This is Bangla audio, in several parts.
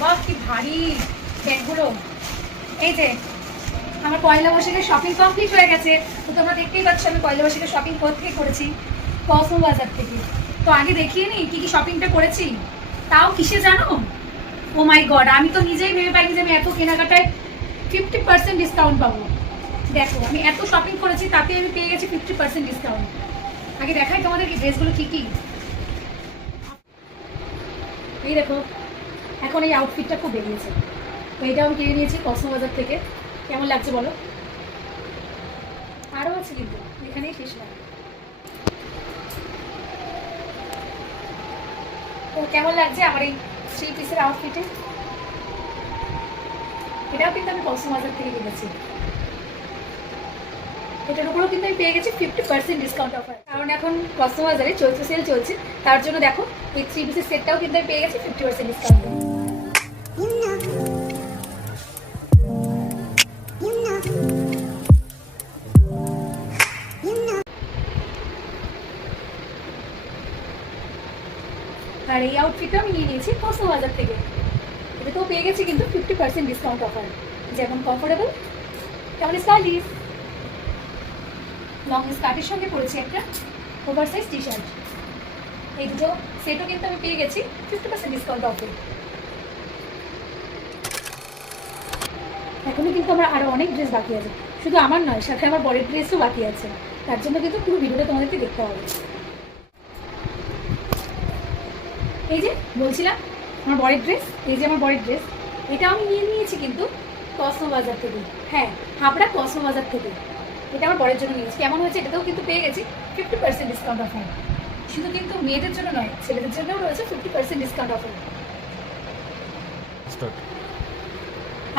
বাবা কি ভারী ব্যাগগুলো। এই যে আমার পয়লা বৈশাখের শপিং কমপ্লিট হয়ে গেছে। তো তোমরা দেখতেই পাচ্ছ আমি পয়লা বৈশাখের শপিং কোথেকে করেছি, কসমো বাজার থেকে। তো আগে দেখিয়ে নি কি কি শপিংটা করেছি, তাও কিসে জানো? ও মাই গড, আমি তো নিজেই ভেবে পাইনি যে আমি এত কেনাকাটায় 50% ডিসকাউন্ট পাবো। দেখো আমি এত শপিং করেছি, তাতে আমি পেয়ে গেছি 50% ডিসকাউন্ট। আগে দেখাই তোমাদের কি ড্রেসগুলো কি কি। এই দেখো, এখন এই আউটফিটটা খুব বেরিয়েছে, তো এটা আমি কিনে নিয়েছি কসমো বাজার থেকে। কেমন লাগছে বলো? আরও আছে কিন্তু, এখানেই শেষ না। তো কেমন লাগছে আমার এই 3 পিসের আউটফিটে? এটাও কিন্তু আমি কসমো বাজার থেকে কিনেছি। এটার উপরেও কিন্তু আমি পেয়ে গেছি 50% ডিসকাউন্ট অফার, কারণ এখন কসমো বাজারে চৈত্র সেল চলছে। তার জন্য দেখো এই 3 পিসের সেটটাও কিন্তু আমি পেয়ে গেছি 50% ডিসকাউন্ট। আর এই আউটফিটটা আমি নিয়ে নিয়েছি কসমো বাজার থেকে। এটাতেও পেয়ে গেছি কিন্তু 50% ডিসকাউন্ট অফার। যেমন কমফোর্টেবল, তেমন স্টাইলিশ। লং স্কার্টের সঙ্গে পরেছি একটা ওভার সাইজ টি শার্ট। এই দুটো সেটও কিন্তু আমি পেয়ে গেছি 50% ডিসকাউন্ট অফে। এখনো কিন্তু আমার আরও অনেক ড্রেস বাকি আছে, শুধু আমার নয়, সাথে আমার বরের ড্রেসও বাকি আছে। তার জন্য কিন্তু পুরো ভিডিওটা তোমাদেরকে দেখতে হবে। এই যে বলছিলাম আমার বরের ড্রেস, এই যে আমার বরের ড্রেস, এটা আমি নিয়ে নিয়েছি কিন্তু কসমো বাজার থেকে। হ্যাঁ, হাবড়া কসমো বাজার থেকে। এটা আমার বরের জন্য নিয়েছি। কেমন হয়েছে? এটাতেও কিন্তু পেয়ে গেছি 50% ডিসকাউন্ট অফার। শুধু কিন্তু মেয়েদের জন্য নয়, ছেলেদের জন্যও রয়েছে 50% ডিসকাউন্ট অফার।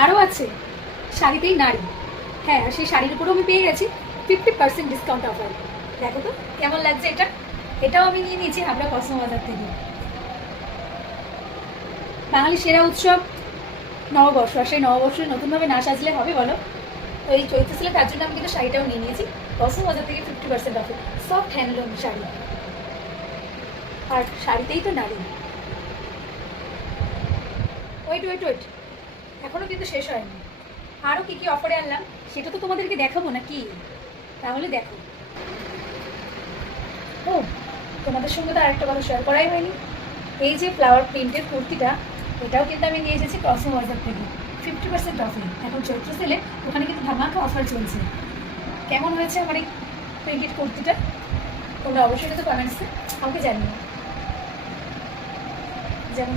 আরও আছে শাড়িতেই নারী। হ্যাঁ, আর সেই শাড়ির উপরেও আমি পেয়ে গেছি 50% ডিসকাউন্ট অফার। দেখো তো কেমন লাগছে এটা। এটাও আমি নিয়ে নিয়েছি হাবড়া কসমো বাজার থেকে। বাঙালির সেরা উৎসব নববর্ষ, আর সেই নববর্ষে নতুনভাবে না সাজলে হবে বলো? তো এই চৈত্র সেলে তার জন্য আমি কিন্তু শাড়িটাও নিয়ে নিয়েছি কসমো বাজার থেকে 50% অফে। সফট হ্যান্ডলুম শাড়ি, আর শাড়িতেই তো নারী। ওয়েট ওয়েট ওয়েট, এখনও কিন্তু শেষ হয়নি। আরও কী কী অফারে আনলাম সেটা তো তোমাদেরকে দেখাবো না কি? তাহলে দেখো। ও, তোমাদের সঙ্গে তো আরেকটা কথা শেয়ার করাই হয়নি। এই যে ফ্লাওয়ার প্রিন্টের কুর্তিটা, এটাও কিন্তু আমি নিয়ে এসেছি কসমো বাজার থেকে 50% অফে। এখন চৈত্র সেলে ওখানে কিন্তু ধামাকা অফার চলছে। কেমন হয়েছে আমার এই প্রিন্টেড কুর্তিটা? তোমরা অবশ্যই কিন্তু কমেন্টসে আমাকে জানিও। যেমন